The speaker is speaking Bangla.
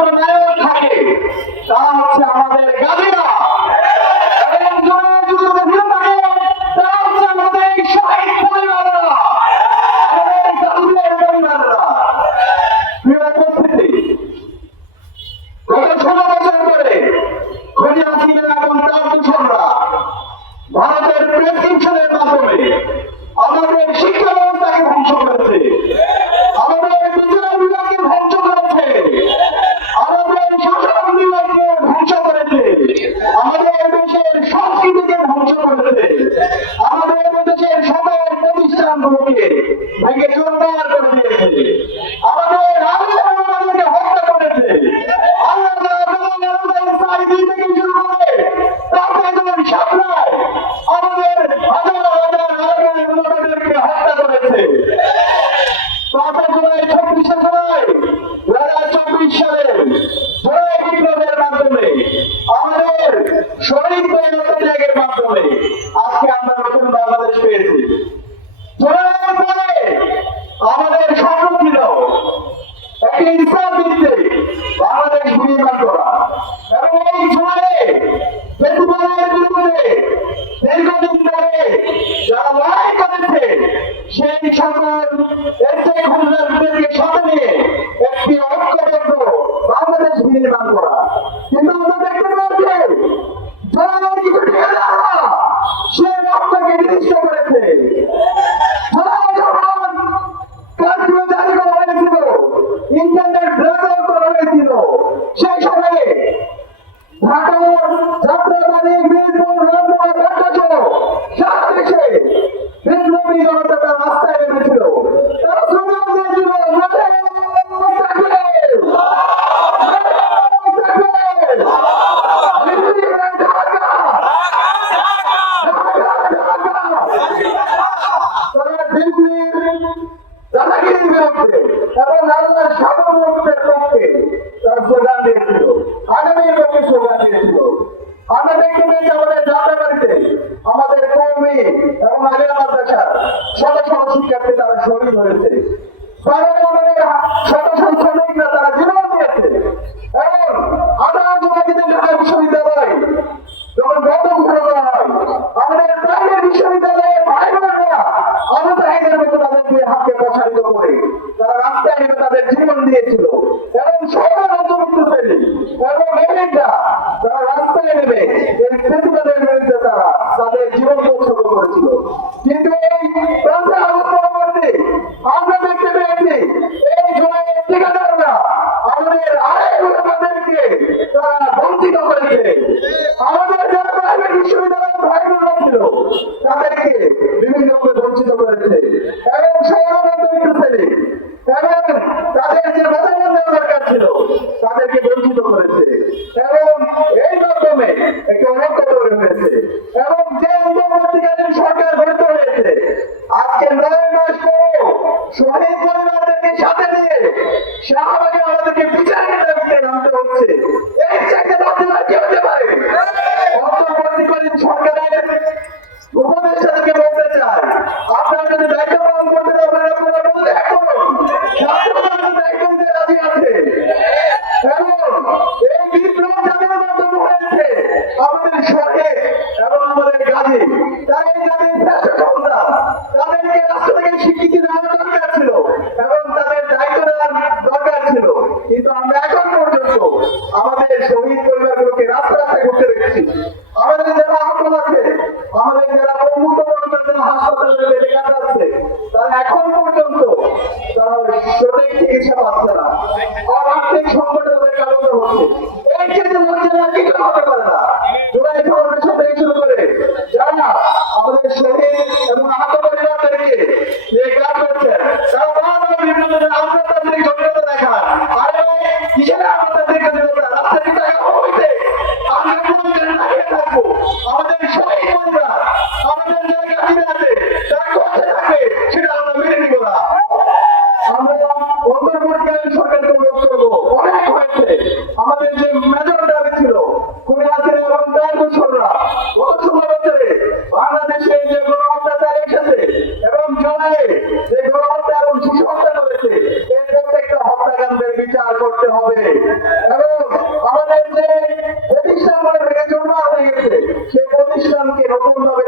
কোনো নায়ক থাকে তা হচ্ছে আমাদের গাজীরা, এবং যদি কোনো ভিন্ন থাকে তা হচ্ছে আমাদের শহীদ পরিবাররা, আমাদের গাজীদের পরিবাররা। প্রিয় উপস্থিতি, গত 16 বছর ধরে খুনি হাসিনা এবং তার দূষণরা ভারতের প্রেসক্রিপশনের মাধ্যমে আমাদের শিক্ষা ব্যবস্থাকে ধ্বংস করেছে, আমাদের বিচার বিভাগকে ধ্বংস করেছে, আমাদের শাসন বিভাগকে ধ্বংস করেছে, আমাদের দেশের সংস্কৃতিকে ধ্বংস করেছে, আমাদের দেশের সকল প্রতিষ্ঠানগুলোকে ভেঙে চুরমার করে দিয়েছে, আমাদের আমাদেরকে হত্যা করেছে। আল্লাহ থেকে শুরু করে তাদের সামলায় আমাদের হাজার হাজার আলেমদেরকে হত্যা করেছে। 5 জুলাই 26 জুলাই 2024 সালে জুলাই বিপ্লবের মাধ্যমে আমাদের শহীদ ত্যাগের মাধ্যমে আজকে আমরা নতুন বাংলাদেশ পেয়েছি। জুলাইয়ের পরে আমাদের স্বপ্ন ছিল একটি ইসলাম ভিত্তিক বাংলাদেশ বিনির্মাণ করা, এবং এই জুলাইয়ে ফেসিবাদের বিরুদ্ধে দীর্ঘদিন ধরে যারা লড়াই করেছে সেই সকল হোল্ডারদেরকে সাথে নিয়ে একটি ঐক্যবদ্ধ বাংলাদেশ বিনির্মাণ করা। কিন্তু আমরা দেখতে পাচ্ছি সে রক্তকে নির্দিষ্ট করেছে। কার্ফিউ জারি করা হয়েছিল, ইন্টারনেট ব্লক করা হয়েছিল, সেই সময়ে ঢাকার যাত্রাবাড়ি, বীরপুর, রামপুরা, ঢাকাসহ সারা দেশে বিপ্লবী জনতা রাস্তায় নেমেছিল। তারা স্লোগান দিয়েছিল, এবং আল্লাহর সার্বভৌমত্বের পক্ষে তারা স্লোগান দিয়েছিল, আগামীর পক্ষে স্লোগান দিয়েছিল। আমরা দেখতে পেয়েছি আমাদের যাত্রাবাড়িতে আমাদের কর্মী এবং আগের মাদ্রাসার শত শত শিক্ষার্থী তারা শহীদ হয়েছে, শত শত শ্রমিকরা তারা জীবন দিয়েছে। এবং ঢাকা বিশ্ববিদ্যালয় যখন গত ঘোষণা করা হয়, আমাদের প্রাইভেট বিশ্ববিদ্যালয়ের ভাই বোনেরা আবু তাহেদের মতো তাদেরকে হাতকে প্রসারিত করে তারা রাস্তায় নেমে তাদের জীবন দিয়েছিল, এবং সকল অন্তর্ভুক্ত শ্রেণী এবং মেয়েরা তারা রাস্তায় নেমে এই প্রতিবাদের বিরুদ্ধে তারা তাদের জীবন উৎসর্গ করেছিল। কিন্তু এই পরবর্তী আমরা দেখতে পেয়েছি এই জুলাইয়ের ঠিকাদাররা আমাদের আড়াইগুলোদেরকে তারা বঞ্চিত করেছে। আমাদের যারা প্রাইভেট বিশ্ববিদ্যালয়ের ভাই বোনরা ছিল তাদেরকে বিভিন্নভাবে বঞ্চিত করেছে, এবং সৌরভ্য শ্রেণী এবং তাদের যে মতামত দেওয়া দরকার ছিল তাদেরকে বঞ্চিত করেছে, এবং এই মাধ্যমে একটি ঐক্য তৈরি হয়েছে। এবং যে অন্তর্বর্তীকালীন সরকার গঠিত হয়েছে, আজকে 9 মাস পরেও শহীদ পরিবারদেরকে সাথে নিয়ে শাহবাগে আমাদেরকে বিচারের দাবিতে নামতে হচ্ছে। এই চাইতে লজ্জা কি হতে পারে? অন্তর্বর্তীকালীন সরকারের উপদেষ্টাদেরকে বলতে চাই, আপনারা যদি দায়িত্ব পালন করতে না পারেন আপনারা ত্যাগ করুন, দায়িত্ব নিতে রাজি আছে। এবং এই বিপ্লব যাদের মাধ্যমে হয়েছে আমাদের শহীদ এবং আমাদের গাজী, তাই যাদের সন্তান তাদেরকে রাষ্ট্র থেকে স্বীকৃতি দেওয়ার দরকার ছিল এবং তাদের দায়িত্ব দেওয়ার দরকার ছিল। কিন্তু আমরা এখন পর্যন্ত আমাদের শহীদ পরিবারগুলোকে রাস্তায় ঘুরতে রেখেছি। আমাদের যারা আহত আছে, আমাদের যারা হাসপাতালে বেড়ে কাটাচ্ছে, তারা এখন পর্যন্ত তারা সঠিক চিকিৎসা পাচ্ছে না, আর আর্থিক সংকটে তাদের কারণে হচ্ছে। এই ক্ষেত্রে কিছু হতে পারে না। জুলাই ফাউন্ডেশন থেকে শুরু করে যারা আমাদের শহীদ এবং আহত পরিবারদেরকে যে কাজ করছেন, তারা বারবার বিভিন্ন ধরনের আন্তর্জাতিক জটিলতা দেখান। আরে কিসের আন্তর্জাতিক জটিলতা? রাস্তায় কি টাকা হইতে আমরা দাঁড়িয়ে থাকবো? আমাদের শহীদ পরিবার, আমাদের যারা গাজীরা আছে তারা করতে থাকে, সেটা আমরা মেনে নিব না। আমরা অন্তর্বর্তীকালীন সরকারকে অনুরোধ করবো, অনেক হয়েছে। আমাদের যে মেজর দাবি ছিল খুনি হাসিনা এবং তার দূষণরা গত 16 বছরে বাংলাদেশে যে গণহত্যাচার এসেছে প্রতিষ্ঠানকে নতুন ভাবে